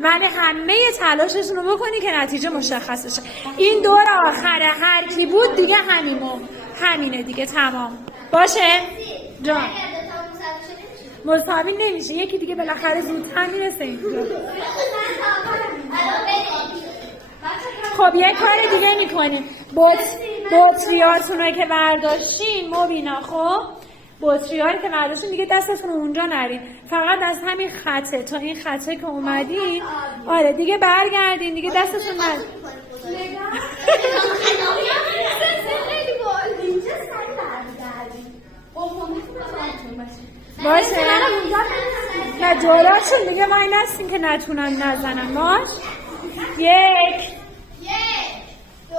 ولی همه تلاشتون رو بکنی که نتیجه مشخص شه. این دور آخره، هر کی بود دیگه همینه دیگه، تمام باشه جان. مساوی نمیشه، یکی دیگه بالاخره زودتر میرسه اینجا. خب یه کار دیگه میکنیم، بطریاتون رو که برداشتین مبینا، خب بطری‌ها رو که برداشتین دیگه دستتون رو اونجا نرید، فقط از همین خطه تا این خطه که اومدین، آره دیگه برگردین دیگه دستتون نرید. باشه نه جلوشون دیگه وای نستین که نتونن نزنن. باش 1 2